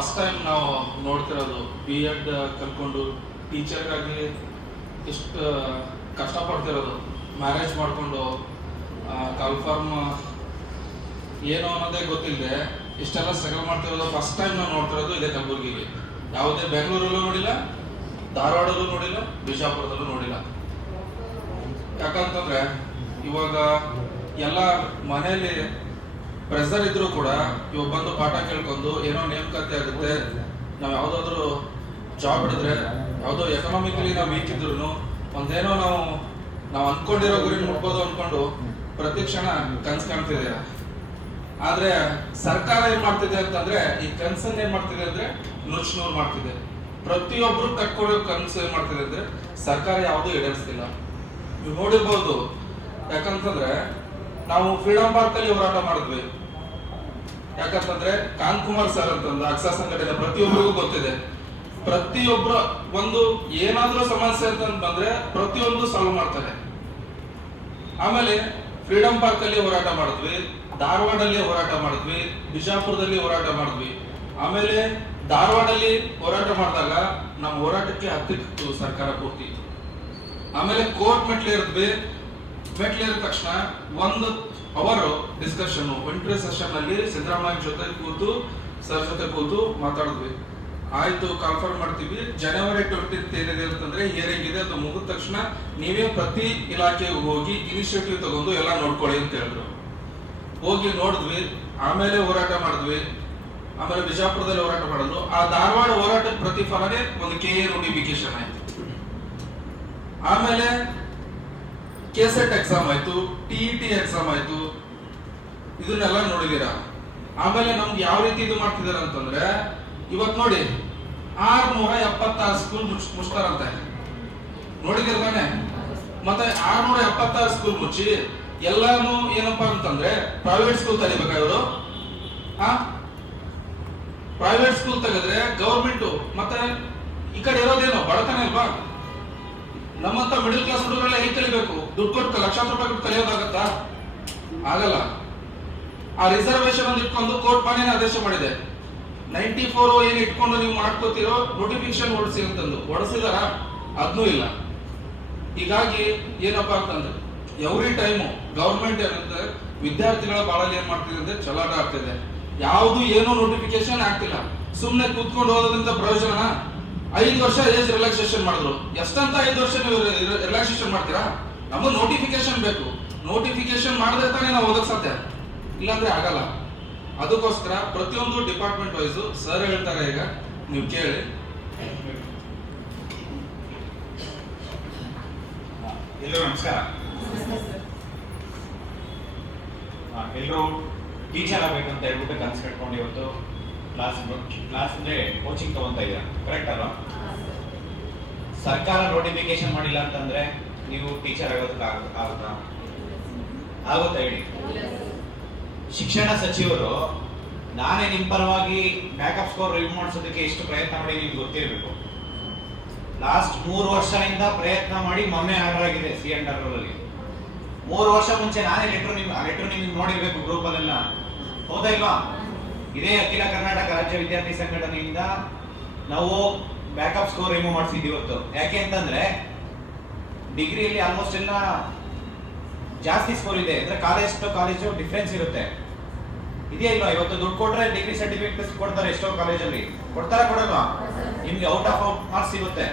First time ನಾವು ನೋಡ್ತಿರೋದು B Ed ಕಲ್ಕೊಂಡು ಟೀಚರ್ಗಾಗಿ ಇಷ್ಟು ಕಷ್ಟಪಡ್ತಿರೋದು, marriage ಮಾಡಿಕೊಂಡು ಕನ್ಫರ್ಮ್ ಏನು ಅನ್ನೋದೇ ಗೊತ್ತಿಲ್ಲದೆ ಇಷ್ಟೆಲ್ಲ ಸ್ಟ್ರಗಲ್ ಮಾಡ್ತಿರೋದು ಫಸ್ಟ್ ಟೈಮ್ ನಾವು ನೋಡ್ತಿರೋದು ಇದೆ ಕಲಬುರಗಿಗೆ. ಯಾವುದೇ ಬೆಂಗಳೂರಲ್ಲೂ ನೋಡಿಲ್ಲ, ಧಾರವಾಡಲ್ಲೂ ನೋಡಿಲ್ಲ, ಬಿಜಾಪುರದಲ್ಲೂ ನೋಡಿಲ್ಲ. ಯಾಕಂತಂದ್ರೆ ಇವಾಗ ಎಲ್ಲ ಮನೆಯಲ್ಲಿ ಪ್ರೆಸರ್ ಇದ್ರೂ ಕೂಡ ಇವಾಗ ಬಂದು ಪಾಠ ಕೇಳ್ಕೊಂಡು ಏನೋ ನೇಮಕಾತಿ ಆಗುತ್ತೆ, ನಾವು ಯಾವುದಾದ್ರೂ ಜಾಬ್ ಹಿಡಿದ್ರೆ ಯಾವುದೋ ಎಕನಾಮಿಕಲಿ ನಾವು ವೀಕ್ ಇದ್ರು ಒಂದೇನೋ ನಾವು ಅಂದ್ಕೊಂಡಿರೋ ಗುರಿ ಮುಟ್ಬೋದು ಅಂದ್ಕೊಂಡು ಪ್ರತಿ ಕ್ಷಣ ಕನ್ಸು ಕಾಣ್ತಿದ್ದೀರ. ಆದ್ರೆ ಸರ್ಕಾರ ಏನ್ ಮಾಡ್ತಿದೆ ಅಂತಂದ್ರೆ ಈ ಕನ್ಸನ್ನ ಏನ್ ಮಾಡ್ತಿದೆ ಅಂದ್ರೆ ನುಚ್ಚು ಮಾಡ್ತಿದೆ. ಪ್ರತಿಯೊಬ್ರು ಕಟ್ಕೊಡೋ ಕನ್ಸು ಏನ್ ಮಾಡ್ತಿದೆ ಅಂದ್ರೆ ಸರ್ಕಾರ ಯಾವುದೂ ಈಡೇರಿಸ್ತಿಲ್ಲ. ನೀವು ನೋಡಿರ್ಬೋದು, ಯಾಕಂತಂದ್ರೆ ನಾವು ಫ್ರೀಡಂ ಪಾರ್ಕ್ ಅಲ್ಲಿ ಹೋರಾಟ ಮಾಡಿದ್ವಿ. ಯಾಕಂತಂದ್ರೆ ಕಾಂತಕುಮಾರ್ ಸರ್ ಅಂತಂದ್ರೆ ಅಕ್ಸಾ ಸಂಘಟನೆ ಪ್ರತಿಯೊಬ್ಬರಿಗೂ ಗೊತ್ತಿದೆ. ಪ್ರತಿಯೊಬ್ಬರು ಒಂದು ಏನಾದ್ರೂ ಸಮಸ್ಯೆ ಅಂತ ಬಂದ್ರೆ ಪ್ರತಿಯೊಂದು ಸಾಲ್ವ್ ಮಾಡ್ತಾರೆ. ಆಮೇಲೆ ಫ್ರೀಡಂ ಪಾರ್ಕ್ ಅಲ್ಲಿ ಹೋರಾಟ ಮಾಡಿದ್ವಿ, ಧಾರವಾಡಲ್ಲಿ ಹೋರಾಟ ಮಾಡಿದ್ವಿ, ಬಿಜಾಪುರದಲ್ಲಿ ಹೋರಾಟ ಮಾಡಿದ್ವಿ. ಆಮೇಲೆ ಧಾರವಾಡಲ್ಲಿ ಹೋರಾಟ ಮಾಡಿದಾಗ ನಮ್ಮ ಹೋರಾಟಕ್ಕೆ ಹತ್ತಿತ್ತು ಸರ್ಕಾರ ಪೂರ್ತಿ. ಆಮೇಲೆ ಕೋರ್ಟ್ ಮೆಟ್ಲೇರಿದ್ವಿ. ಮೆಟ್ಲೇರಿದ ತಕ್ಷಣ 1 ಅವರ್ ಡಿಸ್ಕಷನ್ ವಿಂಟರ್ ಸೆಷನ್ ಅಲ್ಲಿ ಸಿದ್ದರಾಮಯ್ಯ ಜೊತೆ ಕೂತು ಸರ್ ಜೊತೆ ಕೂತು ಮಾತಾಡಿದ್ವಿ. ಆಯ್ತು, ಕನ್ಫರ್ಮ್ ಮಾಡ್ತೀವಿ, ಜನವರಿ 20 ಏನಿದೆ ಅಂತಂದ್ರೆ ಹಿಯರಿಂಗ್ ಇದೆ, ಅದು ಮುಗಿದ ತಕ್ಷಣ ನೀವೇ ಪ್ರತಿ ಇಲಾಖೆಗೆ ಹೋಗಿ ಇನಿಷಿಯೇಟಿವ್ ತಗೊಂಡು ಎಲ್ಲ ನೋಡ್ಕೊಳ್ಳಿ ಅಂತ ಹೇಳಿದ್ರು. ಹೋಗಿ ನೋಡಿದ್ವಿ, ಆಮೇಲೆ ಹೋರಾಟ ಮಾಡಿದ್ವಿ. ಆಮೇಲೆ ಬಿಜಾಪುರದಲ್ಲಿ ಹೋರಾಟ ಮಾಡಿದ್ರು. ಆ ಧಾರವಾಡ ಹೋರಾಟದ ಪ್ರತಿಫಲನೇ ಒಂದು KA ನೋಟಿಫಿಕೇಶನ್ ಆಯ್ತು. ಆಮೇಲೆ ಕೆಸೆಟ್ ಎಕ್ಸಾಮ್ ಆಯ್ತು, TET ಎಕ್ಸಾಮ್ ಆಯ್ತು. ಇದನ್ನೆಲ್ಲ ನೋಡಿದೀರ. ಆಮೇಲೆ ನಮ್ಗೆ ಯಾವ ರೀತಿ ಇದು ಮಾಡ್ತಿದಾರೆ ಅಂತಂದ್ರೆ ಇವತ್ ನೋಡಿ 676 ಸ್ಕೂಲ್ ಮುಚ್ತಾರಂತೆ, ನೋಡಿದಿರ ತಾನೆ? ಮತ್ತೆ 676 ಸ್ಕೂಲ್ ಮುಚ್ಚಿ ಎಲ್ಲಾನು ಏನಪ್ಪಾ ಅಂತಂದ್ರೆ ಪ್ರೈವೇಟ್ ಸ್ಕೂಲ್ ತೆಗಿಬೇಕಾ ಇವರು? ಪ್ರೈವೇಟ್ ಸ್ಕೂಲ್ ತೆಗೆದ್ರೆ ಗವರ್ಮೆಂಟ್ ಮತ್ತೆ ಈ ಕಡೆ ಇರೋದೇನೋ ಬಡತನ ಅಲ್ವಾ? ನಮ್ಮಂತ ಮಿಡಲ್ ಕ್ಲಾಸ್ ಹುಡುಗರೆಲ್ಲ ಹೇಗೆ ಕಲಿಬೇಕು? ದುಡ್ಡು ಕೊಟ್ಟು ಲಕ್ಷಾಂತರ ರೂಪಾಯಿ ಕೊಟ್ಟು ಕಲಿಯೋದಾಗತ್ತಾ? ಆಗಲ್ಲ. ಆ ರಿಸರ್ವೇಶನ್ ಒಂದು ಇಟ್ಕೊಂಡು ಕೋರ್ಟ್ ಮನೇನ ಆದೇಶ ಮಾಡಿದೆ, 94 ಏನ್ ಇಟ್ಕೊಂಡು ನೀವು ಮಾಡ್ಕೋತಿರೋ ನೋಟಿಫಿಕೇಶನ್ ಹೊಡಿಸಿ ಅಂತಂದು. ಹೊಡಿಸಿದಾರ? ಅದನ್ನೂ ಇಲ್ಲ. ಹೀಗಾಗಿ ಏನಪ್ಪಾ ಅಂತಂದ್ರೆ ಎವ್ರಿ ಟೈಮು ಗವರ್ಮೆಂಟ್ ಏನಂದ್ರೆ ವಿದ್ಯಾರ್ಥಿಗಳ ಬಾಳಲ್ಲಿ ಏನ್ ಮಾಡ್ತಿದೆ ಅಂದ್ರೆ ಚಲಾಟ ಆಗ್ತಿದೆ. ಯಾವುದು ಏನೋ ನೋಟಿಫಿಕೇಶನ್ ಆಗ್ತಿಲ್ಲ. ಸುಮ್ನೆ ಕೂತ್ಕೊಂಡು ಓದೋದ್ರಿಂದ ಪ್ರಯೋಜನ? 5 ವರ್ಷ ಏಜ್ ರಿಲ್ಯಾಕ್ಸೇಷನ್ ಮಾಡಿದ್ರು. ಎಷ್ಟಂತ 5 ವರ್ಷ ನೀವು ರಿಲ್ಯಾಕ್ಸೇಷನ್ ಮಾಡ್ತೀರಾ? ನಮಗೆ ನೋಟಿಫಿಕೇಶನ್ ಬೇಕು. ನೋಟಿಫಿಕೇಶನ್ ಮಾಡಿದ್ರೆ ತಾನೇ ನಾವು ಓದಕ್ ಸಾಧ್ಯ, ಇಲ್ಲಾಂದ್ರೆ ಆಗಲ್ಲ. ಅದಕ್ಕೋಸ್ಕರ ಪ್ರತಿಯೊಂದು ಡಿಪಾರ್ಟ್ಮೆಂಟ್ ವೈಸ್ ಸರ್ ಹೇಳ್ತಾರೆ, ಈಗ ನೀವು ಕೇಳಿ. ಎಲ್ಲರೂ ನಮಸ್ಕಾರ. ಎಲ್ಲರೂ ಟೀಚರ್ ಆಗ್ಬೇಕಂತ ಹೇಳ್ಬಿಟ್ಟು ಕನ್ಸು ಕಟ್ಕೊಂಡು ಇವತ್ತು ಕ್ಲಾಸ್ ಅಂದ್ರೆ ಕೋಚಿಂಗ್ ತಗೊಂತ ಇದ್ದೀರಾ, ಕರೆಕ್ಟ್ ಅಲ್ವಾ? ಸರ್ಕಾರ ನೋಟಿಫಿಕೇಶನ್ ಮಾಡಿಲ್ಲ ಅಂತಂದ್ರೆ ನೀವು ಟೀಚರ್ ಆಗೋದಕ್ಕೆ ಆಗುತ್ತಾ? ಆಗುತ್ತಾ ಹೇಳಿ? ಶಿಕ್ಷಣ ಸಚಿವರು ನಾನೇ ನಿಮ್ ಪರವಾಗಿ ಬ್ಯಾಕಪ್ ಸ್ಕೋರ್ ರಿವ್ಯೂ ಮಾಡಿಸೋದಕ್ಕೆ ಎಷ್ಟು ಪ್ರಯತ್ನ ಮಾಡಿ ನಿಮ್ಗೆ ಗೊತ್ತಿರಬೇಕು. ಲಾಸ್ಟ್ 3 ವರ್ಷದಿಂದ ಪ್ರಯತ್ನ ಮಾಡಿ ಮೊನ್ನೆ ಆರ್ಡರ್ ಆಗಿದೆ C&R ಅಲ್ಲಿ. 3 ವರ್ಷ ಮುಂಚೆ ನಾನೇ ಲೆಟರ್ ನಿಮ್ಗೆ ನೋಡಿರ್ಬೇಕು ಗ್ರೂಪ್ ಅಲ್ಲೆಲ್ಲ, ಹೌದಾ ಇಲ್ವಾ? ಇದೇ ಅಖಿಲ ಕರ್ನಾಟಕ ರಾಜ್ಯ ವಿದ್ಯಾರ್ಥಿ ಸಂಘಟನೆಯಿಂದ ನಾವು ಬ್ಯಾಕಪ್ ಸ್ಕೋರ್ ರಿಮೂವ್ ಮಾಡಿಸಿದ್ವಿ ಇವತ್ತು. ಯಾಕೆ ಅಂತಂದ್ರೆ ಡಿಗ್ರಿಯಲ್ಲಿ ಆಲ್ಮೋಸ್ಟ್ ಎಲ್ಲ ಜಾಸ್ತಿ ಸ್ಕೋರ್ ಇದೆ ಅಂದ್ರೆ ಕಾಲೇಜ್ ಟು ಕಾಲೇಜು ಡಿಫ್ರೆನ್ಸ್ ಇರುತ್ತೆ. ಇದೆಯಾ ಇಲ್ವಾ? ಇವತ್ತು ದುಡ್ಡು ಕೊಟ್ರೆ ಡಿಗ್ರಿ ಸರ್ಟಿಫಿಕೇಟ್ ಕೊಡ್ತಾರೆ ಎಷ್ಟೋ ಕಾಲೇಜಲ್ಲಿ. ಕೊಡ್ತಾರ ಕೊಡಲ್ವಾ? ನಿಮ್ಗೆ ಔಟ್ ಆಫ್ ಮಾರ್ಕ್ಸ್ ಸಿಗುತ್ತೆ.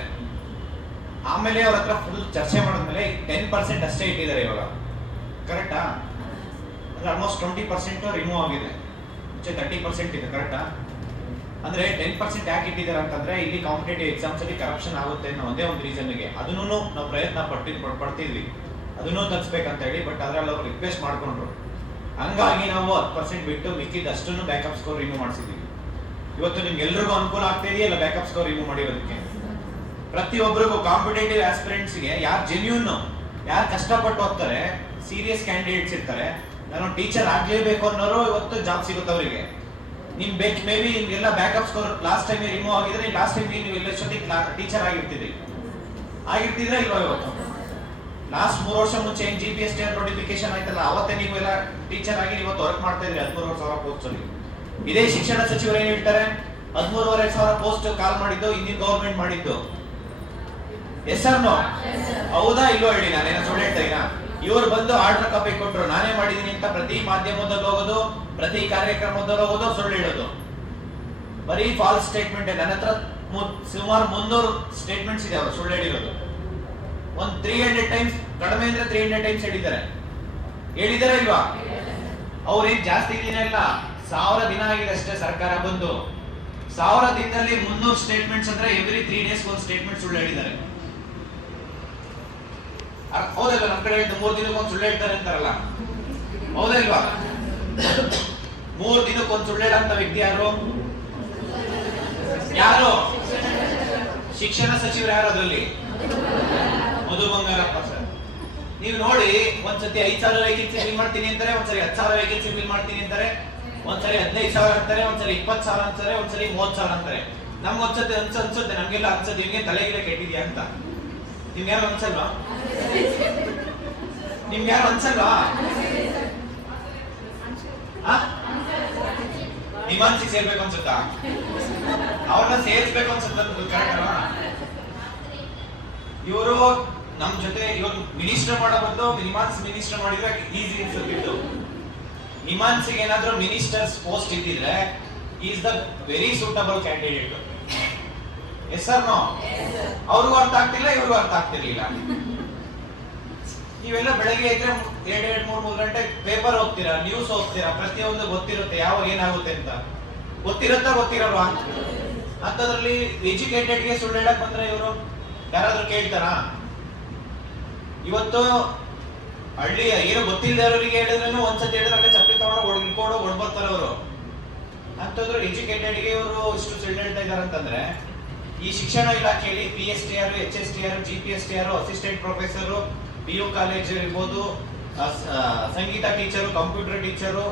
ಆಮೇಲೆ ಅವ್ರ ಹತ್ರ ಫುಲ್ ಚರ್ಚೆ ಮಾಡಿದ್ಮೇಲೆ 10% ಅಷ್ಟೇ ಇಟ್ಟಿದ್ದಾರೆ ಇವಾಗ, ಕರೆಕ್ಟಾ? ಅಂದ್ರೆ ಆಲ್ಮೋಸ್ಟ್ 20% ರಿಮೂವ್ ಆಗಿದೆ. ಮುಂಚೆ 30% ಇದೆ, ಕರೆಕ್ಟಾ? ಅಂದ್ರೆ 10% ಯಾಕೆ ಇಟ್ಟಿದ್ದಾರೆ ಅಂತಂದ್ರೆ ಇಲ್ಲಿ ಕಾಂಪಿಟೇಟಿವ್ ಎಕ್ಸಾಮ್ಸ್ ಅಲ್ಲಿ ಕರಪ್ಷನ್ ಆಗುತ್ತೆ ಅನ್ನೋ ಒಂದೇ ಒಂದು ರೀಸನ್ಗೆ ಅದನ್ನು ನಾವು ಪ್ರಯತ್ನ ಪಡ್ತಿದ್ವಿ, ಅದನ್ನು ತಗ್ಸ್ಬೇಕಂತ ಹೇಳಿ. ಬಟ್ ಅದ್ರಲ್ಲಿ ಅವ್ರು ರಿಕ್ವೆಸ್ಟ್ ಮಾಡ್ಕೊಂಡ್ರು, ಹಂಗಾಗಿ ನಾವು 10% ಬಿಟ್ಟು ಮಿಕ್ಕಿದಷ್ಟನ್ನು ಬ್ಯಾಕಪ್ ಸ್ಕೋರ್ ರಿಮೂವ್ ಮಾಡಿಸಿದ್ವಿ. ಇವತ್ತು ನಿಮ್ಗೆ ಎಲ್ರಿಗೂ ಅನುಕೂಲ ಆಗ್ತಾ ಇದೆಯಲ್ಲ ಬ್ಯಾಕಪ್ ಸ್ಕೋರ್ ರಿಮೂವ್ ಮಾಡಿರೋದಕ್ಕೆ. ಪ್ರತಿಯೊಬ್ಬರಿಗೂ ಕಾಂಪಿಟೇಟಿವ್ ಆಸ್ಪಿರೆಂಟ್ಸ್ಗೆ ಯಾರು ಜೆನ್ಯೂನ್, ಯಾರು ಕಷ್ಟಪಟ್ಟು ಹೋಗ್ತಾರೆ, ಸೀರಿಯಸ್ ಕ್ಯಾಂಡಿಡೇಟ್ಸ್ ಇರ್ತಾರೆ, ನಾನು ಟೀಚರ್ ಆಗ್ಲೇಬೇಕು ಅನ್ನೋರು ಇವತ್ತು ಜಾಬ್ ಸಿಗುತ್ತೆ ಅವರಿಗೆ. ನಿಮ್ ಮೇ ಬಿ ನಿಮ್ಗೆಲ್ಲ backup score last time remove ಆಗಿದ್ರೆ ಲಾಸ್ಟ್ ಟೈಮ್ ನೀವು ಎಲ್ಲಷ್ಟೊತ್ತಿಗೆ ಟೀಚರ್ ಆಗಿರ್ತಿದ್ರಿ, ಆಗಿರ್ತಿದ್ರೆ ಇಲ್ವಾ? ಇವತ್ತು ಲಾಸ್ಟ್ 3 ವರ್ಷ ಮುಂಚೆ ಏನ್ GPS ನೋಟಿಫಿಕೇಶನ್ ಆಯ್ತಲ್ಲ, ಅವತ್ತೇ ನೀವು ಎಲ್ಲ ಟೀಚರ್ ಆಗಿ ಇವತ್ತು ವರ್ಕ್ ಮಾಡ್ತಾ ಇದ್ರಿ 13,000 ಪೋಸ್ಟ್ ಅಲ್ಲಿ. ಇದೇ ಶಿಕ್ಷಣ ಸಚಿವರು ಏನ್ ಹೇಳ್ತಾರೆ, 13,500 ಪೋಸ್ಟ್ ಕಾಲ್ ಮಾಡಿದ್ದು ಹಿಂದಿನ ಗವರ್ಮೆಂಟ್ ಮಾಡಿದ್ದು. Yes or no? ಹೌದಾ ಇಲ್ವೋ ಹೇಳಿ, ನಾನೇನೋ ಸುಳ್ಳು ಹೇಳ್ತಾ ಇದ್ದೀನಾ? ಇವ್ರು ಬಂದು ಆರ್ಡರ್ ಕಾಪಿ ಕೊಟ್ಟರು, ನಾನೇ ಮಾಡಿದೀನಿ ಅಂತ ಪ್ರತಿ ಮಾಧ್ಯಮದಲ್ಲಿ ಹೋಗೋದು, ಪ್ರತಿ ಕಾರ್ಯಕ್ರಮದಲ್ಲಿ ಹೋಗೋದು, ಸುಳ್ಳು ಹೇಳೋದು, ಬರೀ ಫಾಲ್ಸ್ ಸ್ಟೇಟ್ಮೆಂಟ್. ನನ್ನ ಹತ್ರ ಸುಮಾರು 300 ಸ್ಟೇಟ್ಮೆಂಟ್ಸ್ ಇದೆ ಅವರು ಸುಳ್ಳು ಹೇಳಿರೋದು. ಒಂದು 300 ಟೈಮ್ಸ್, ಕಡಿಮೆ ಅಂದ್ರೆ 300 ಟೈಮ್ಸ್ ಹೇಳಿದಾರೆ ಇಲ್ವಾ? ಅವ್ರೇನ್ ಜಾಸ್ತಿ ದಿನ ಇಲ್ಲ, 1000 ದಿನ ಆಗಿದೆ ಅಷ್ಟೇ ಸರ್ಕಾರ ಬಂದು. 1000 ದಿನದಲ್ಲಿ 300 ಸ್ಟೇಟ್ಮೆಂಟ್ಸ್ ಅಂದ್ರೆ ಎವ್ರಿ 3 ಡೇಸ್ ಒಂದು ಸ್ಟೇಟ್ಮೆಂಟ್ ಸುಳ್ಳು ಹೇಳಿದ್ದಾರೆ. ಹೌದಲ್ವ? ನಮ್ ಕಡೆ 3 ದಿನಕ್ಕೆ ಒಂದು ಸುಳ್ಳು ಹೇಳ್ತಾರೆ ಅಂತಾರಲ್ಲ, ಹೌದಲ್ವಾ? 3 ದಿನಕ್ಕೆ ಒಂದು ಸುಳ್ಳು ಹೇಳಂತ ವ್ಯಕ್ತಿ ಯಾರು? ಶಿಕ್ಷಣ ಸಚಿವರು ಯಾರು ಅದರಲ್ಲಿ? ಮಧು ಬಂಗಾರಪ್ಪ ಸರ್. ನೀವು ನೋಡಿ, ಒಂದ್ಸತಿ 5,000 ವೇಕೆನ್ಸಿ ಫಿಲ್ ಮಾಡ್ತೀನಿ ಅಂತಾರೆ, ಒಂದ್ಸರಿ 10,000 ವೇಕೆನ್ಸಿ ಫಿಲ್ ಮಾಡ್ತೀನಿ ಅಂತಾರೆ, ಒಂದ್ಸರಿ 15,000 ಅಂತಾರೆ, ಒಂದ್ಸರಿ 20,000 ಅಂತಾರೆ, ಒಂದ್ಸರಿ 30,000 ಅಂತಾರೆ. ನಮ್ಗೆ ಒಂದ್ಸತಿ ಅನ್ಸುತ್ತೆ, ನಮ್ಗೆಲ್ಲ ಅನ್ಸುತ್ತೆ ನಿಮ್ಗೆ ತಲೆಗಿಲೆ ಕೆಟ್ಟಿದ್ಯಾ ಅಂತ. ನಿಮ್ಗೆ ಯಾರು ಅನ್ಸಲ್ವಾ? ನಿಮ್ಗೆ ಯಾರು ಅನ್ಸಲ್ವಾ? ನಿಮಾನ್ಸಿ ಸೇರ್ಬೇಕು ಅನ್ಸುತ್ತಾ? ಅವ್ರನ್ನ ಸೇರಿಸ್ಬೇಕು ಅನ್ಸುತ್ತ? ಇವರು ನಮ್ ಜೊತೆ ಇವಾಗ ಮಿನಿಸ್ಟರ್ ಮಾಡೋ ಬದಲು ನಿಮಾನ್ಸ್ ಮಿನಿಸ್ಟರ್ ಮಾಡಿದ್ರೆ ಈಸಿ ಅನ್ಸುತ್ತಿತ್ತು. ನಿಮಾನ್ಸಿಗೆ ಏನಾದ್ರೂ ಮಿನಿಸ್ಟರ್ಸ್ ಪೋಸ್ಟ್ ಇದ್ದಿದ್ರೆ is the very suitable candidate. Yes sir no? ಅವ್ರಿಗೂ ಅರ್ಥ ಆಗ್ತಿಲ್ಲ, ಇವ್ರಿಗೂ ಅರ್ಥ ಆಗ್ತಿರ್ಲಿಲ್ಲ. ನೀವೆಲ್ಲ ಬೆಳಗ್ಗೆ ಇದ್ರೆ 2-3 ಗಂಟೆ ಪೇಪರ್ ಓದ್ತೀರಾ, ನ್ಯೂಸ್ ಓದ್ತೀರಾ, ಪ್ರತಿಯೊಂದು ಗೊತ್ತಿರುತ್ತೆ ಯಾವಾಗ ಏನಾಗುತ್ತೆ ಅಂತ. ಗೊತ್ತಿರುತ್ತಾ ಗೊತ್ತಿರಲ್ವಾ? ಅಂತದ್ರಲ್ಲಿ ಎಜುಕೇಟೆಡ್ಗೆ ಸುಳ್ಳು ಹೇಳಕ್ ಬಂದ್ರೆ ಇವರು ಯಾರಾದ್ರೂ ಕೇಳ್ತಾರಾ? ಇವತ್ತು ಹಳ್ಳಿ ಏನು ಗೊತ್ತಿಲ್ಲದವರಿಗೆ ಹೇಳಿದ್ರೇನು ಒಂದ್ಸತಿ ಹೇಳಿದ್ರೆ ಚಪ್ಪಲಿ ತಗೊಂಡು ಇಟ್ಕೊಂಡು ಬರ್ತಾರೆ ಅವರು. ಅಂತಂದ್ರೆ ಎಜುಕೇಟೆಡ್ಗೆ ಇವರು ಇಷ್ಟು ಸುಳ್ಳು ಹೇಳ್ತಾ ಇದಾರೆ ಅಂತಂದ್ರೆ, ಈ ಶಿಕ್ಷಣ ಇಲಾಖೆಯಲ್ಲಿ PSTR, HSTR, GPSTR, assistant professor, PU college ಇರ್ಬೋದು, ಸಂಗೀತ ಟೀಚರು, ಕಂಪ್ಯೂಟರ್ ಟೀಚರು,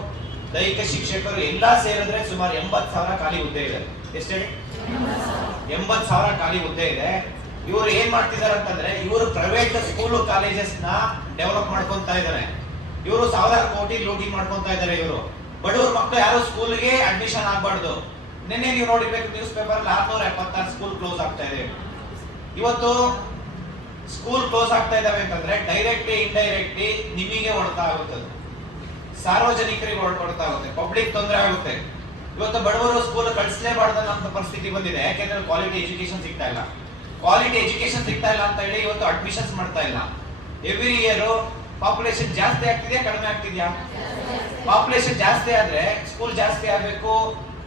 ದೈಹಿಕ ಶಿಕ್ಷಕರು ಎಲ್ಲ ಸೇರಿದ್ರೆ ಸುಮಾರು 80,000 ಖಾಲಿ ಹುದ್ದೆ ಇದೆ. ಎಷ್ಟು ಹೇಳಿ? 80,000 ಖಾಲಿ ಹುದ್ದೆ ಇದೆ. ಇವರು ಏನ್ ಮಾಡ್ತಿದಾರೆ ಅಂತಂದ್ರೆ, ಇವರು ಪ್ರೈವೇಟ್ ಸ್ಕೂಲ್ ಕಾಲೇಜಸ್ ನ ಡೆವಲಪ್ ಮಾಡ್ಕೊಂತ ಇದಾರೆ. ಇವರು 1,000 ಕೋಟಿ ಲೂಟಿ ಮಾಡ್ಕೊಂತ ಇದಾರೆ. ಇವರು ಬಡವ್ರ ಮಕ್ಕಳು ಯಾರು ಸ್ಕೂಲ್ಗೆ ಅಡ್ಮಿಷನ್ ಆಗ್ಬಾರ್ದು. ನಿನ್ನೆ ನೀವು ನೋಡಿರ್ಬೇಕು ನ್ಯೂಸ್ ಪೇಪರ್ 676 ಸ್ಕೂಲ್ ಕ್ಲೋಸ್ ಆಗ್ತಾ ಇದೆ. ಇವತ್ತು ಸ್ಕೂಲ್ ಕ್ಲೋಸ್ ಆಗ್ತಾ ಇದಾವೆ ಅಂತಂದ್ರೆ ಡೈರೆಕ್ಟ್ಲಿ ಇಂಡೈರೆಕ್ಟ್ಲಿ ನಿಮಗೆ ಹೊಡೆತ ಆಗುತ್ತೆ, ಸಾರ್ವಜನಿಕರಿಗೆ ಹೊಡೆತ ಆಗುತ್ತೆ, ಪಬ್ಲಿಕ್ ತೊಂದರೆ ಆಗುತ್ತೆ. ಇವತ್ತು ಬಡವರು ಸ್ಕೂಲ್ ಕಳಿಸಲೇಬಾರ್ದು ಅಂತ ಪರಿಸ್ಥಿತಿ ಬಂದಿದೆ. ಯಾಕೆಂದ್ರೆ ಕ್ವಾಲಿಟಿ ಎಜುಕೇಶನ್ ಸಿಗ್ತಾ ಇಲ್ಲ. ಕ್ವಾಲಿಟಿ ಎಜುಕೇಶನ್ ಸಿಗ್ತಾ ಇಲ್ಲ ಅಂತ ಹೇಳಿ ಇವತ್ತು ಅಡ್ಮಿಷನ್ಸ್ ಮಾಡ್ತಾ ಇಲ್ಲ. ಎವ್ರಿ ಇಯರ್ ಪಾಪ್ಯುಲೇಷನ್ ಜಾಸ್ತಿ ಆಗ್ತಿದೆಯಾ ಕಡಿಮೆ ಆಗ್ತಿದ್ಯಾ? ಪಾಪ್ಯುಲೇಷನ್ ಜಾಸ್ತಿ ಆದ್ರೆ ಸ್ಕೂಲ್ ಜಾಸ್ತಿ ಆಗ್ಬೇಕು,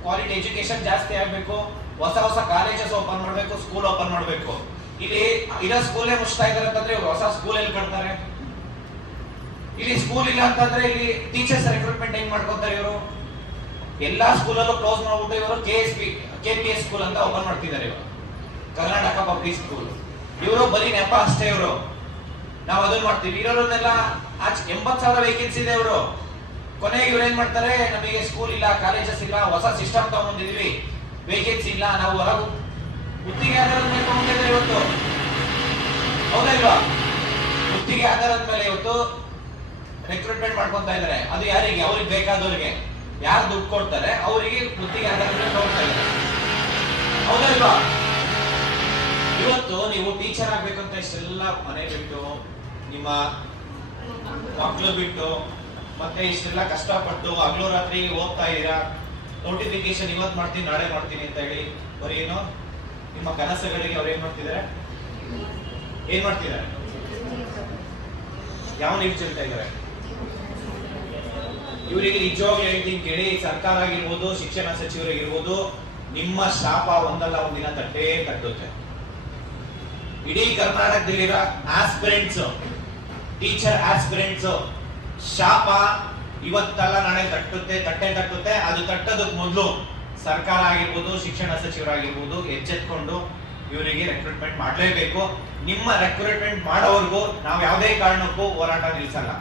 ಕ್ವಾಲಿಟಿ ಎಜುಕೇಶನ್ ಜಾಸ್ತಿ ಆಗ್ಬೇಕು, ಹೊಸ ಹೊಸ ಕಾಲೇಜಸ್ ಓಪನ್ ಮಾಡ್ಬೇಕು, ಸ್ಕೂಲ್ ಓಪನ್ ಮಾಡ್ಬೇಕು. ಇಲ್ಲಿ ಇರೋ ಸ್ಕೂಲೇ ಮುಚ್ತಾ ಇದಾರೆ ಅಂತಂದ್ರೆ ಇವ್ರು ಹೊಸ ಸ್ಕೂಲ್ ಎಲ್ಲಿ ಕಟ್ತಾರೆ? ಇಲ್ಲಿ ಸ್ಕೂಲ್ ಇಲ್ಲ ಅಂತಂದ್ರೆ ಇಲ್ಲಿ ಟೀಚರ್ಸ್ ರಿಕ್ರೂಟ್ಮೆಂಟ್ ಹೆಂಗ್ ಮಾಡ್ಕೊತಾರೆ ಇವರು? ಎಲ್ಲಾ ಸ್ಕೂಲಲ್ಲೂ ಕ್ಲೋಸ್ ಮಾಡ್ಬಿಟ್ಟು ಇವರು KPS ಸ್ಕೂಲ್ ಅಂತ ಓಪನ್ ಮಾಡ್ತಿದ್ದಾರೆ. ಇವರು ಕರ್ನಾಟಕ ಪಬ್ಲಿಕ್ ಸ್ಕೂಲ್. ಇವರು ಬರೀ ನೆಪ ಅಷ್ಟೇ. ಇವರು ನಾವು ಅದನ್ನ ಮಾಡ್ತೀವಿ, ಇರೋರನ್ನೆಲ್ಲ 80,000 ವೇಕೆನ್ಸಿ ಇದೆ. ಇವರು ಕೊನೆಗೆ ಇವ್ರು ಏನ್ ಮಾಡ್ತಾರೆ, ನಮಗೆ ಸ್ಕೂಲ್ ಇಲ್ಲ, ಕಾಲೇಜಸ್ ಇಲ್ಲ, ಹೊಸ ಸಿಸ್ಟಮ್ ತಗೊಂಡಿದೀವಿ, ವೇಕೆನ್ಸಿ ಇಲ್ಲ, ನಾವು ಹೊರಗೆ ಗುತ್ತಿಗೆ ಆಧಾರದ ಮೇಲೆ ತಗೊಂಡಿದ್ದಾರೆ ಇವತ್ತು. ಹೌದಾ ಇಲ್ವಾ? ಗುತ್ತಿಗೆ ಆಧಾರದ ಮೇಲೆ ಇವತ್ತು ರಿಕ್ರೂಟ್ಮೆಂಟ್ ಮಾಡ್ಕೊಂತ ಇದ್ದಾರೆ. ಅದು ಯಾರಿಗೆ? ಅವ್ರಿಗೆ ಬೇಕಾದವ್ರಿಗೆ. ಯಾರು ದುಡ್ಡು ಕೊಡ್ತಾರೆ ಅವರಿಗೆ ಗುತ್ತಿಗೆ ಆಧಾರದ ಮೇಲೆ ತಗೊಳ್ತಾ ಇದ್ದಾರೆ. ಹೌದಾ ಇಲ್ವಾ? ಇವತ್ತು ನೀವು ಟೀಚರ್ ಆಗ್ಬೇಕಂತ ಇಷ್ಟೆಲ್ಲ ಮನೆ ಬಿಟ್ಟು, ನಿಮ್ಮ ಮಕ್ಕಳು ಬಿಟ್ಟು, ಮತ್ತೆ ಇಷ್ಟೆಲ್ಲ ಕಷ್ಟಪಟ್ಟು ಹಗಲು ರಾತ್ರಿ ಓದ್ತಾ ಇದ್ದೀರಾ. ನೋಟಿಫಿಕೇಶನ್ ಇವತ್ತು ಮಾಡ್ತೀನಿ ನಾಳೆ ಮಾಡ್ತೀನಿ ಅಂತ ಹೇಳಿ ಬರೀ ಏನು ನಿಮ್ಮ ಕನಸುಗಳಿಗೆ ಅವ್ರು ಏನ್ ಮಾಡ್ತಿದ್ದಾರೆ? ಯಾವ ನೀರು ಚೆಲ್ತಾ ಇದ್ದಾರೆ? ಇವರಿಗೆ ನಿಜವಾಗ್ಲೂ ಹೇಳ್ತೀನಿ ಕೇಳಿ, ಸರ್ಕಾರ ಆಗಿರ್ಬೋದು, ಶಿಕ್ಷಣ ಸಚಿವರಾಗಿರ್ಬೋದು, ನಿಮ್ಮ ಶಾಪ ಒಂದಲ್ಲ ಒಂದಿನ ತಟ್ಟೇ ತಟ್ಟುತ್ತೆ. ಇಡೀ ಕರ್ನಾಟಕದಲ್ಲಿರೋ ಆಸ್ಪಿರೆಂಟ್ಸ್, ಟೀಚರ್ ಆಸ್ಪಿರೆಂಟ್ಸ್ ಶಾಪ ಇವತ್ತಲ್ಲ ನಾಳೆ ತಟ್ಟುತ್ತೆ. ಅದು ತಟ್ಟೋದಕ್ಕೆ ಮೊದಲು ಸರ್ಕಾರ ಆಗಿರ್ಬೋದು, ಶಿಕ್ಷಣ ಸಚಿವರಾಗಿರ್ಬೋದು ಎಚ್ಚೆತ್ಕೊಂಡು ಇವರಿಗೆ ರೆಕ್ರೂಟ್ಮೆಂಟ್ ಮಾಡಲೇಬೇಕು. ನಿಮ್ಮ ರೆಕ್ರೂಟ್ಮೆಂಟ್ ಮಾಡೋವರೆಗೂ ನಾವು ಯಾವುದೇ ಕಾರಣಕ್ಕೂ ಹೋರಾಟ ನಿಲ್ಲಿಸಲ್ಲ.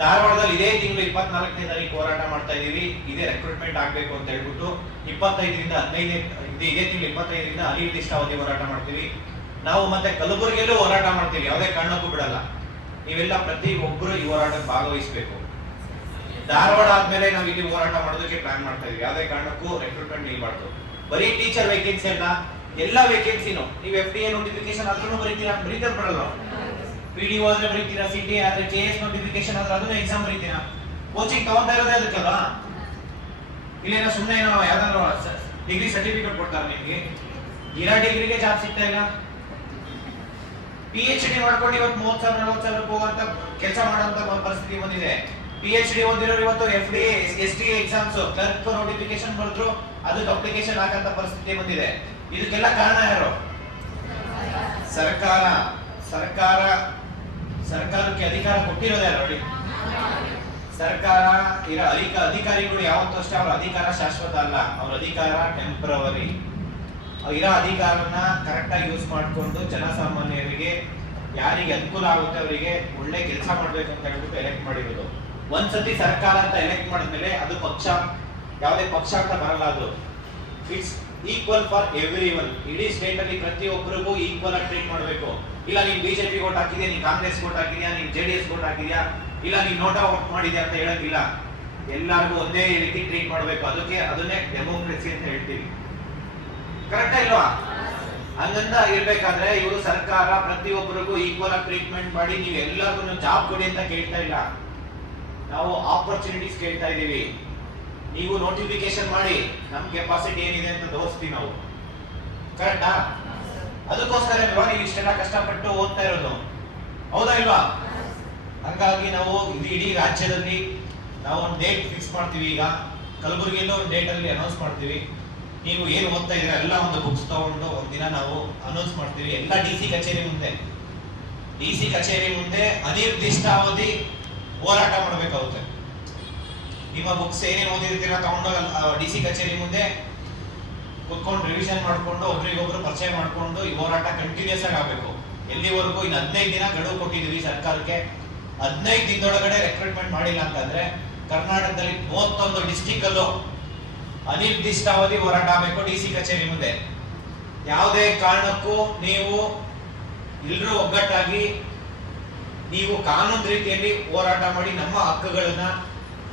ಧಾರವಾಡದಲ್ಲಿ ಇದೇ ತಿಂಗಳು 24ನೇ ತಾರೀಕು ಹೋರಾಟ ಮಾಡ್ತಾ ಇದೀವಿ. ಇದೇ ರೆಕ್ರೂಟ್ಮೆಂಟ್ ಆಗ್ಬೇಕು ಅಂತ ಹೇಳ್ಬಿಟ್ಟು 25ರಿಂದ 15 ಇದೇ ತಿಂಗಳು 25ರಿಂದ ಅನಿರ್ದಿಷ್ಟಾವಧಿ ಹೋರಾಟ ಮಾಡ್ತೀವಿ ನಾವು. ಮತ್ತೆ ಕಲಬುರಗಿಯಲ್ಲೂ ಹೋರಾಟ ಮಾಡ್ತೀವಿ, ಯಾವುದೇ ಕಾರಣಕ್ಕೂ ಬಿಡಲ್ಲ. ನೀವೆಲ್ಲ ಪ್ರತಿ ಒಬ್ಬರು ಈ ಹೋರಾಟಕ್ಕೆ ಭಾಗವಹಿಸಬೇಕು. ಧಾರವಾಡ ಆದ್ಮೇಲೆ ನಾವು ಇಲ್ಲಿ ಹೋರಾಟ ಮಾಡೋದಕ್ಕೆ ಪ್ಲಾನ್ ಮಾಡ್ತಾ ಇದೀವಿ. ಯಾವುದೇ ಕಾರಣಕ್ಕೂ ರೆಕ್ರೂಟ್ಮೆಂಟ್ ನಿಲ್ಬಾರ್ದು. ಬರೀ ಟೀಚರ್ ವೇಕೆನ್ಸಿ ಅಲ್ಲ, ಎಲ್ಲ ವೇಕೆನ್ಸಿನೂ ನೀವು FTA ನೋಟಿಫಿಕೇಶನ್ ಆದ್ರೂ ಬರೀತಾರ ಬರಲ್ಲ. PDO ಆದ್ರೆ ಬರೀತೀರಾ, CTA ಆದ್ರೆ, KS ನೋಟಿಫಿಕೇಶನ್ ಆದ್ರೆ ಅದನ್ನ ಎಕ್ಸಾಮ್ ಬರೀತೀರಾ. ಕೋಚಿಂಗ್ ತಗೊಂತಾ ಇರೋದೇ ಅದಕ್ಕಲ್ಲ. ಇಲ್ಲೇನೋ ಸುಮ್ಮನೆ ಏನೋ ಯಾವ್ದಾದ್ರು ಡಿಗ್ರಿ ಸರ್ಟಿಫಿಕೇಟ್ ಕೊಡ್ತಾರೆ ನಿಮ್ಗೆ, ಇರೋ ಡಿಗ್ರಿಗೆ ಜಾಬ್ ಸಿಗ್ತಾ ಇಲ್ಲ. PhD ಮಾಡ್ಕೊಂಡು ಇವತ್ತು 30,000 40,000 ಹೋಗುವಂತ ಕೆಲಸ ಮಾಡುವಂತ ಪರಿಸ್ಥಿತಿ ಬಂದಿದೆ. PhD ಓದಿರೋರು ಇವತ್ತು FDA STA exams clerk notification ಬರೆದ್ರು, ಅದಕ್ಕೆ ಅಪ್ಲಿಕೇಶನ್ ಹಾಕಂತ ಪರಿಸ್ಥಿತಿ ಬಂದಿದೆ. ಇದಕ್ಕೆಲ್ಲ ಕಾರಣ ಯಾರು? ಸರ್ಕಾರಕ್ಕೆ ಅಧಿಕಾರ ಕೊಟ್ಟಿರೋದು ಯಾರು ನೋಡಿ. ಸರ್ಕಾರ ಇರೋ ಅಧಿಕಾರಿಗಳು ಯಾವತ್ತೂ ಅಷ್ಟೇ ಅವ್ರ ಅಧಿಕಾರ ಶಾಶ್ವತ ಅಲ್ಲ, ಅವ್ರ ಅಧಿಕಾರ ಟೆಂಪರವರಿ. ಇರೋ ಅಧಿಕಾರನ ಕರೆಕ್ಟ್ ಆಗಿ ಯೂಸ್ ಮಾಡಿಕೊಂಡು ಜನಸಾಮಾನ್ಯರಿಗೆ ಯಾರಿಗೆ ಅನುಕೂಲ ಆಗುತ್ತೆ ಅವರಿಗೆ ಒಳ್ಳೆ ಕೆಲಸ ಮಾಡ್ಬೇಕು ಅಂತ ಹೇಳ್ಬಿಟ್ಟು ಎಲೆಕ್ಟ್ ಮಾಡಿರೋದು. ಒಂದ್ಸತಿ ಸರ್ಕಾರ ಅಂತ ಎಲೆಕ್ಟ್ ಮಾಡಿದ್ಮೇಲೆ ಅದು ಪಕ್ಷ, ಯಾವುದೇ ಪಕ್ಷ ಅಂತ ಬರಲ್ಲ, ಅದು it's equal for every one. ಇಡೀ ಸ್ಟೇಟ್ ಅಲ್ಲಿ ಪ್ರತಿಯೊಬ್ಬರಿಗೂ ಈಕ್ವಲ್ ಆಗಿ ಟ್ರೀಟ್ ಮಾಡಬೇಕು. ಇಲ್ಲ ನೀನ್ ಬಿಜೆಪಿ ವೋಟ್ ಹಾಕಿದ್ಯಾ, ನೀನ್ ಕಾಂಗ್ರೆಸ್ ವೋಟ್ ಹಾಕಿದ್ಯಾ, ನೀನ್ JDS ವೋಟ್ ಹಾಕಿದ್ಯಾ, ಇಲ್ಲ ನೀನ್ ನೋಟಾ ವೋಟ್ ಮಾಡಿದ್ಯಾ ಅಂತ ಹೇಳಂಗಿಲ್ಲ. ಎಲ್ಲರಿಗೂ ಒಂದೇ ರೀತಿ ಟ್ರೀಟ್ ಮಾಡಬೇಕು. ಅದನ್ನೇ ಡೆಮೋಕ್ರಸಿ ಅಂತ ಹೇಳ್ತೀವಿ. ಕರೆಕ್ಟಾ ಇಲ್ವಾ? ಹಂಗಂತ ಇರ್ಬೇಕಾದ್ರೆ ಇವರು ಸರ್ಕಾರ ಪ್ರತಿಯೊಬ್ಬರಿಗೂ ಈಕ್ವಲ್ ಆಗಿ ಟ್ರೀಟ್ಮೆಂಟ್ ಮಾಡಿ ನೀವು ಎಲ್ಲರಿಗೂ ಜಾಬ್ ಕೊಡಿ ಅಂತ ಕೇಳ್ತಾ ಇಲ್ಲ. ನಾವು ಆಪರ್ಚುನಿಟೀಸ್ ಕೇಳ್ತಾ ಇದೀವಿ. ನೀವು ನೋಟಿಫಿಕೇಶನ್ ಮಾಡಿ ನಮ್ ಕೆಪಾಸಿಟಿ ಏನಿದೆ ಅಂತ ತೋರಿಸ್ತೀವಿ ನಾವು. ಕರೆಕ್ಟಾ? ಅದಕ್ಕೋಸ್ಕರ ನೀವು ಇಷ್ಟೆಲ್ಲ ಕಷ್ಟಪಟ್ಟು ಓದ್ತಾ ಇರೋದು, ಹೌದಾ ಇಲ್ವಾ? ಹಾಗಾಗಿ ನಾವು ಇಡೀ ರಾಜ್ಯದಲ್ಲಿ ನಾವು ಒಂದು ಡೇಟ್ ಫಿಕ್ಸ್ ಮಾಡ್ತೀವಿ. ಈಗ ಕಲಬುರಗಿಯಲ್ಲೂ ಒಂದು ಡೇಟ್ ಅಲ್ಲಿ ಅನೌನ್ಸ್ ಮಾಡ್ತೀವಿ. ನೀವು ಏನು ಓದ್ತಾ ಇದ್ದೀರಾ ಎಲ್ಲ ಒಂದು ಬುಕ್ಸ್ ತಗೊಂಡು ಒಂದಿನ ನಾವು ಅನೌನ್ಸ್ ಮಾಡ್ತೀವಿ. ಎಲ್ಲ DC ಕಚೇರಿ ಮುಂದೆ ಅನಿರ್ದಿಷ್ಟಾವಧಿ ಹೋರಾಟ ಮಾಡಬೇಕಾಗುತ್ತೆ. ನಿಮ್ಮ ಬುಕ್ಸ್ ಏನೇನು ಓದಿರ್ತೀರಾ ತಗೊಂಡೋಗ DC ಕಚೇರಿ ಮುಂದೆ ಕುತ್ಕೊಂಡು ರಿವಿಷನ್ ಮಾಡ್ಕೊಂಡು ಒಬ್ರಿಗೊಬ್ರು ಪರಿಚಯ ಮಾಡ್ಕೊಂಡು ಈ ಹೋರಾಟ ಕಂಟಿನ್ಯೂಸ್ ಆಗಿ ಆಗಬೇಕು. ಎಲ್ಲಿವರೆಗೂ ಇನ್ನು 15 ದಿನ ಗಡುವು ಕೊಟ್ಟಿದ್ದೀವಿ ಸರ್ಕಾರಕ್ಕೆ. 15 ದಿನದೊಳಗಡೆ ರೆಕ್ರೂಟ್ಮೆಂಟ್ ಮಾಡಿಲ್ಲ ಅಂತಂದ್ರೆ ಕರ್ನಾಟಕದಲ್ಲಿ 31 ಡಿಸ್ಟಿಕ್ ಅಲ್ಲೂ ಅನಿರ್ದಿಷ್ಟಾವಧಿ ಹೋರಾಟ ಆಗಬೇಕು DC ಕಚೇರಿ ಮುಂದೆ. ಯಾವುದೇ ಕಾರಣಕ್ಕೂ ನೀವು ಎಲ್ಲರೂ ಒಗ್ಗಟ್ಟಾಗಿ ನೀವು ಕಾನೂನು ರೀತಿಯಲ್ಲಿ ಹೋರಾಟ ಮಾಡಿ ನಮ್ಮ ಹಕ್ಕುಗಳನ್ನ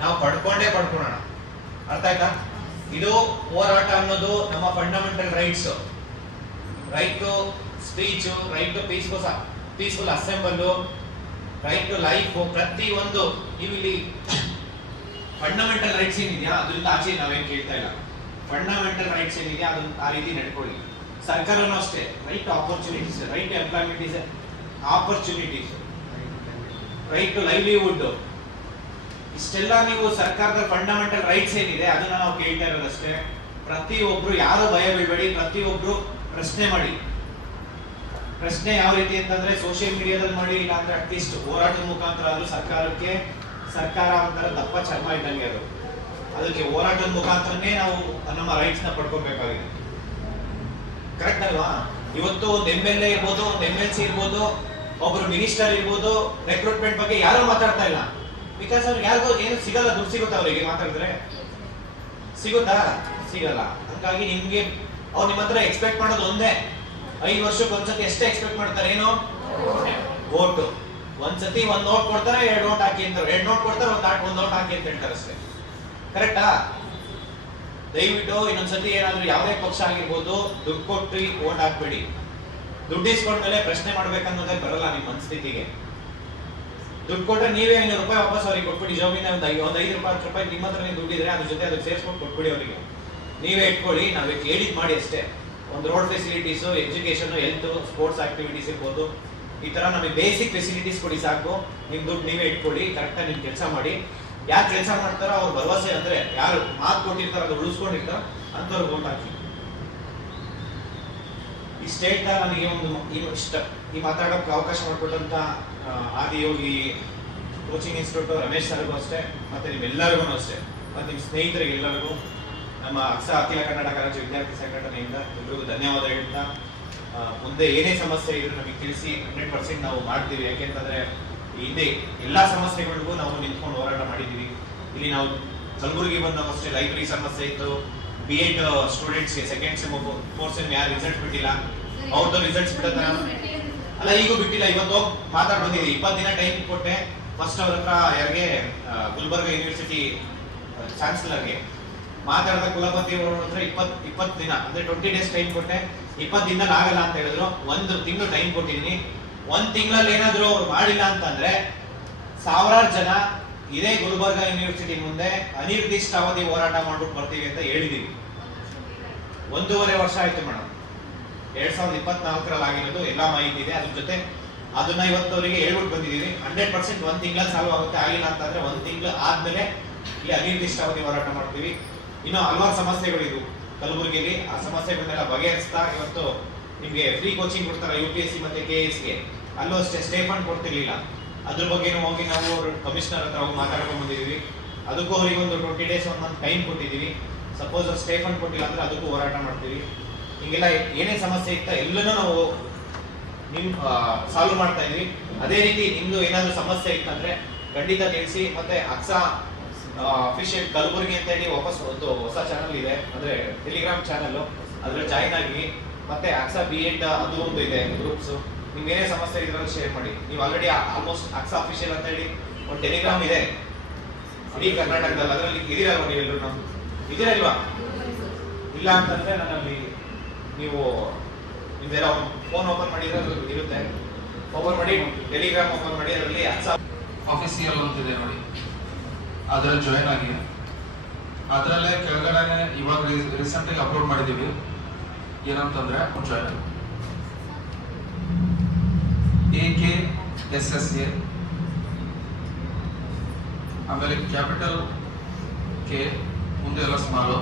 ನಾವು ಪಡ್ಕೊಳ್ಳೋಣ. ಅರ್ಥ ಆಯ್ತಾ? ಇದು ಹೋರಾಟ ಅನ್ನೋದು ನಮ್ಮ fundamental rights. Right to speech, right to peaceful assemble, right to life, ಪ್ರತಿಯೊಂದು ಇಲ್ಲಿ ಫಂಡಮೆಂಟಲ್ ರೈಟ್ಸ್ ಏನಿದೆಯಾ ಅದರಿಂದ ಆಚೆ ನಾವೇನು ಕೇಳ್ತಾ ಇಲ್ಲ. ಫಂಡಮೆಂಟಲ್ ರೈಟ್ಸ್ ಏನಿದೆಯಾ ಅದನ್ನ ಆ ರೀತಿ ನಡ್ಕೊಳ್ಳಿ. ಸರ್ಕಾರನೂ ಅಷ್ಟೇ, right to opportunities, right to employment is opportunities, right to livelihood, ಇಷ್ಟೆಲ್ಲ ನೀವು ಸರ್ಕಾರದ ಫಂಡಮೆಂಟಲ್ ರೈಟ್ಸ್ ಏನಿದೆ ಅದನ್ನ ನಾವು ಕೇಳ್ತಾ ಇರೋದಷ್ಟೇ. ಪ್ರತಿಯೊಬ್ರು ಯಾರು ಭಯ ಬೀಳ್ಬೇಡಿ, ಪ್ರತಿಯೊಬ್ರು ಪ್ರಶ್ನೆ ಮಾಡಿ. ಪ್ರಶ್ನೆ ಯಾವ ರೀತಿ ಅಂತಂದ್ರೆ ಸೋಷಿಯಲ್ ಮೀಡಿಯಾದಲ್ಲಿ ಮಾಡಿ, ಇಲ್ಲ ಅಂದ್ರೆ ಅಟ್ಲೀಸ್ಟ್ ಹೋರಾಟದ ಮುಖಾಂತರ ಆದ್ರೂ ಸರ್ಕಾರ ಒಂಥರ ದಪ್ಪ ಚರ್ಮ ಇದ್ದಂಗೆ ಅದು. ಅದಕ್ಕೆ ಹೋರಾಟದ ಮುಖಾಂತರನೇ ನಾವು ನಮ್ಮ ರೈಟ್ಸ್ ನ ಪಡ್ಕೊಬೇಕಾಗಿದೆ. ಕರೆಕ್ಟ್ ಅಲ್ವಾ? ಇವತ್ತು ಒಂದು MLA ಇರ್ಬೋದು, ಒಂದು MLC ಇರ್ಬೋದು, ಒಬ್ರು ಮಿನಿಸ್ಟರ್ ಇರ್ಬೋದು, ರೆಕ್ರೂಟ್ಮೆಂಟ್ ಬಗ್ಗೆ ಯಾರು ಮಾತಾಡ್ತಾ ಇಲ್ಲ. ಬಿಕಾಸ್ ಅವ್ರಿಗೆ ಯಾರಿಗೂ ಏನು ಸಿಗಲ್ಲ. ದುಡ್ಡು ಸಿಗುತ್ತಾ ಅವರಿಗೆ ಮಾತಾಡಿದ್ರೆ? ಸಿಗುತ್ತಾ? ಸಿಗಲ್ಲ. ಹಾಗಾಗಿ ನಿಮ್ಗೆ ಅವ್ರು ನಿಮ್ಮ ಹತ್ರ ಎಕ್ಸ್ಪೆಕ್ಟ್ ಮಾಡೋದು ಒಂದೇ, 5 ವರ್ಷಕ್ಕೆ ಒಂದ್ಸತಿ ಎಷ್ಟೇ ಎಕ್ಸ್ಪೆಕ್ಟ್ ಮಾಡ್ತಾರೆ, ಏನು? ವೋಟ್. ಒಂದ್ಸತಿ 1 ನೋಟ್ ಕೊಡ್ತಾರೆ, 2 ನೋಟ್ ಹಾಕಿ ಅಂತಾರೆ, 2 ನೋಟ್ ಕೊಡ್ತಾರೆ, 1 ನೋಟ್ ಹಾಕಿ ಅಂತ ಹೇಳ್ತಾರೆ ಅಷ್ಟೇ. ಕರೆಕ್ಟಾ? ದಯವಿಟ್ಟು ಇನ್ನೊಂದ್ಸತಿ ಏನಾದ್ರು ಯಾವುದೇ ಪಕ್ಷ ಆಗಿರ್ಬೋದು ದುಡ್ಡು ಕೊಟ್ಟು ವೋಟ್ ಹಾಕ್ಬೇಡಿ. ದುಡ್ಡು ಇಸ್ಕೊಂಡ್ಮೇಲೆ ಪ್ರಶ್ನೆ ಮಾಡ್ಬೇಕನ್ನೋದೇ ಬರಲ್ಲ ನಿಮ್ಮ ಮನಸ್ಥಿತಿಗೆ. ದುಡ್ಡು ಕೊಟ್ರೆ ನೀವೇ 500 ರೂಪಾಯಿ ವಾಪಸ್ ಅವ್ರಿಗೆ ಕೊಟ್ಬಿಡಿ. ಜವಾಬಿನ ಒಂದು 5 ರೂಪಾಯಿ 10 ರೂಪಾಯಿ ನಿಮ್ಮ ಹತ್ರ ದುಡ್ಡಿದ್ರೆ ಅದ್ರ ಜೊತೆ ಅದಕ್ಕೆ ಸೇರಿಸ್ಕೊಂಡು ಕೊಟ್ಬಿಡಿ ಅವರಿಗೆ. ನೀವೇ ಇಟ್ಕೊಳ್ಳಿ, ನಾವೇ ಕೇಳಿದ್ ಮಾಡಿ ಅಷ್ಟೇ. ಒಂದು road facilities, education, health, sports activities ಇರ್ಬೋದು, ಈ ತರ ನಮಗೆ ಬೇಸಿಕ್ ಫೆಸಿಲಿಟೀಸ್ ಕೊಡಿ ಸಾಕು. ನಿಮ್ ದುಡ್ಡು ನೀವೇ ಇಟ್ಕೊಳ್ಳಿ, ಕರೆಕ್ಟಾಗಿ ನಿಮ್ ಕೆಲಸ ಮಾಡಿ. ಯಾರು ಕೆಲಸ ಮಾಡ್ತಾರೋ ಅವ್ರ ಭರವಸೆ ಅಂದ್ರೆ ಯಾರು ಮಾತು ಕೊಟ್ಟಿರ್ತಾರೋ ಅದು ಉಳಿಸ್ಕೊಂಡಿರ್ತಾರೋ ಅಂತವ್ರು ವೋಟ್ ಹಾಕಿ. ಈ ಸ್ಟೇಟ್ ನನಗೆ ಈ ಮಾತಾಡೋಕೆ ಅವಕಾಶ ಮಾಡಿಕೊಟ್ಟಂತ ಆದಿಯೋಗಿ ಕೋಚಿಂಗ್ ಇನ್ಸ್ಟಿಟ್ಯೂಟ್ ರಮೇಶ್ ಸರ್ಗೂ ಅಷ್ಟೇ, ಮತ್ತೆ ನಿಮ್ಮೆಲ್ಲರಿಗೂ ಅಷ್ಟೇ, ಮತ್ತೆ ನಿಮ್ಮ ಸ್ನೇಹಿತರಿಗೆ ಎಲ್ಲರಿಗೂ ನಮ್ಮ ಅಖಿಲ ಕರ್ನಾಟಕ ರಾಜ್ಯ ವಿದ್ಯಾರ್ಥಿ ಸಂಘಟನೆಯಿಂದ ಎಲ್ರಿಗೂ ಧನ್ಯವಾದ ಹೇಳ್ತಾ, ಮುಂದೆ ಏನೇ ಸಮಸ್ಯೆ ಇದ್ರೂ ನಮಗೆ ತಿಳಿಸಿ 100% ನಾವು ಮಾಡ್ತೀವಿ. ಯಾಕೆಂತಂದ್ರೆ ಹಿಂದೆ ಎಲ್ಲಾ ಸಮಸ್ಯೆಗಳಿಗೂ ನಾವು ನಿಂತ್ಕೊಂಡು ಹೋರಾಟ ಮಾಡಿದ್ದೀವಿ. ಇಲ್ಲಿ ನಾವು ಕಲಬುರಗಿ ಬಂದಾಗ ಅಷ್ಟೇ ಲೈಬ್ರರಿ ಸಮಸ್ಯೆ ಇತ್ತು, B.Ed ಸ್ಟೂಡೆಂಟ್ಸ್ಗೆ ಸೆಕೆಂಡ್ ಸೆಮ್ 4th ಸೆಮ್ ಯಾರು ರಿಸಲ್ಟ್ ಬಿಟ್ಟಿಲ್ಲ, ಅವ್ರದ್ದು ರಿಸಲ್ಟ್ಸ್ ಬಿಡುತ್ತೆ ಅಲ್ಲ, ಈಗೂ ಬಿಟ್ಟಿಲ್ಲ. ಇವತ್ತು ಮಾತಾಡ್ ಬಂದಿದ್ದೀವಿ, 20 ದಿನ ಟೈಮ್ ಕೊಟ್ಟೆ, ಫಸ್ಟ್ ಅವ್ರ ಹತ್ರ ಯಾರಿಗೆ ಗುಲ್ಬರ್ಗ ಯೂನಿವರ್ಸಿಟಿ ಚಾನ್ಸಲರ್ಗೆ ಮಾತಾಡಿದ ಕುಲಪತಿ ಅವರ ಹತ್ರ 20 ದಿನ ಅಂದ್ರೆ 20 ಡೇಸ್ ಟೈಮ್ ಕೊಟ್ಟೆ. 20 ದಿನದಲ್ಲಿ ಆಗಲ್ಲ ಅಂತ ಹೇಳಿದ್ರು. 1 ತಿಂಗಳು ಟೈಮ್ ಕೊಟ್ಟಿದ್ದೀನಿ. 1 ತಿಂಗಳಲ್ಲಿ ಏನಾದ್ರು ಅವ್ರು ಮಾಡಿಲ್ಲ ಅಂತಂದ್ರೆ ಸಾವಿರಾರು ಜನ ಇದೇ ಗುಲ್ಬರ್ಗ ಯೂನಿವರ್ಸಿಟಿ ಮುಂದೆ ಅನಿರ್ದಿಷ್ಟಾವಧಿ ಹೋರಾಟ ಮಾಡ್ಬಿಟ್ಟು ಬರ್ತೀವಿ ಅಂತ ಹೇಳಿದೀವಿ. 1.5 ವರ್ಷ ಆಯ್ತು ಮೇಡಮ್. 2024ರಲ್ಲಿ ಆಗಿರೋದು ಎಲ್ಲ ಮಾಹಿತಿ ಇದೆ. ಅದ್ರ ಜೊತೆ ಅದನ್ನ ಇವತ್ತವರಿಗೆ ಹೇಳ್ಬಿಟ್ಟು ಬಂದಿದ್ದೀವಿ. 100% 1 ತಿಂಗಳಲ್ಲಿ ಸಾಲ್ವ್ ಆಗುತ್ತೆ. ಆಗಿಲ್ಲ ಅಂತಂದ್ರೆ 1 ತಿಂಗಳು ಆದ್ಮೇಲೆ ಇಲ್ಲಿ ಅನಿರ್ದಿಷ್ಟಾವಧಿ ಹೋರಾಟ ಮಾಡ್ತೀವಿ. ಇನ್ನು ಹಲವಾರು ಸಮಸ್ಯೆಗಳಿದ್ವು ಕಲಬುರಗಿಯಲ್ಲಿ. ಆ ಸಮಸ್ಯೆಗಳನ್ನೆಲ್ಲ ಬಗೆಹರಿಸ್ತಾ ಇವತ್ತು ನಿಮ್ಗೆ ಫ್ರೀ ಕೋಚಿಂಗ್ ಕೊಡ್ತಾರೆ UPSC ಮತ್ತೆ KSಗೆ. ಅಲ್ಲೂ ಅಷ್ಟೇ ಸ್ಟೇ ಫಂಡ್ ಕೊಡ್ತಿರ್ಲಿಲ್ಲ. ಅದ್ರ ಬಗ್ಗೆನೂ ಹೋಗಿ ನಾವು ಕಮಿಷನರ್ ಹತ್ರ ಹೋಗಿ ಮಾತಾಡ್ಕೊಂಡು ಬಂದಿದ್ದೀವಿ. ಅದಕ್ಕೂ ಅವರಿಗೆ ಒಂದು 20 ಡೇಸ್ 1 ಮಂತ್ ಟೈಮ್ ಕೊಟ್ಟಿದ್ದೀವಿ. ಸಪೋಸ್ ಸ್ಟೇ ಫಂಡ್ ಕೊಟ್ಟಿಲ್ಲ ಅಂದ್ರೆ ಅದಕ್ಕೂ ಹೋರಾಟ ಮಾಡ್ತೀವಿ. ಹಿಂಗೆಲ್ಲ ಏನೇ ಸಮಸ್ಯೆ ಇತ್ತ ಎಲ್ಲನೂ ನಾವು ಸಾಲ್ವ್ ಮಾಡ್ತಾ ಇದೀವಿ. ಅದೇ ರೀತಿ ನಿಮ್ದು ಏನಾದ್ರು ಸಮಸ್ಯೆ ಇತ್ತಂದ್ರೆ ಖಂಡಿತ ತಿಳಿಸಿ. ಮತ್ತೆ ಅಕ್ಸಾ ಅಫಿಷಿಯಲ್ ಕಲಬುರಗಿ ಅಂತ ಹೇಳಿ ವಾಪಸ್ ಒಂದು ಹೊಸ ಚಾನಲ್ ಇದೆ, ಅಂದ್ರೆ ಟೆಲಿಗ್ರಾಮ್ ಚಾನಲ್, ಅದ್ರ ಜಾಯಿನ್ ಆಗಿ. ಮತ್ತೆ ಅಕ್ಸಾ B.Ed ಅದು ಒಂದು ಇದೆ ಗ್ರೂಪ್ಸ್. ನಿಮ್ಗೆ ಏನೇ ಸಮಸ್ಯೆ ಇದ್ರಲ್ಲಿ ಶೇರ್ ಮಾಡಿ. ನೀವು ಆಲ್ರೆಡಿ ಆಲ್ಮೋಸ್ಟ್ ಅಕ್ಸಾ ಅಫಿಷಿಯಲ್ ಅಂತ ಹೇಳಿ ಒಂದು ಟೆಲಿಗ್ರಾಮ್ ಇದೆ ಇಡೀ ಕರ್ನಾಟಕದಲ್ಲಿ. ಅದರಲ್ಲಿ ಇದೀರಲ್ವಾ ನೀವೆಲ್ಲರೂ? ಇದೀರಲ್ವಾ? ಇಲ್ಲ ಅಂತಂದ್ರೆ ನನ್ನಲ್ಲಿ ನೀವು ನಿಮ್ದೆಲ್ಲ ಫೋನ್ ಓಪನ್ ಮಾಡಿದ್ರೆ ಇರುತ್ತೆ. ಓಪನ್ ಮಾಡಿ ಟೆಲಿಗ್ರಾಮ್ ಓಪನ್ ಮಾಡಿ, ಅದರಲ್ಲಿ ಅಕ್ಸಾ ಆಫೀಸಿಯಲ್ ಅಂತಿದೆ ನೋಡಿ, ಅದರಲ್ಲಿ ಜಾಯಿನ್ ಆಗಿ. ಅದರಲ್ಲೇ ಕೆಳಗಡೆ ಇವಾಗ ರೀಸೆಂಟಾಗಿ ಅಪ್ಲೋಡ್ ಮಾಡಿದ್ದೀವಿ. ಏನಂತಂದ್ರೆ ಜಾಯಿನ್ AKSSA, ಆಮೇಲೆ ಕ್ಯಾಪಿಟಲ್ K ಮುಂದೆ ಎಲ್ಲ ಸ್ಮಾಲು,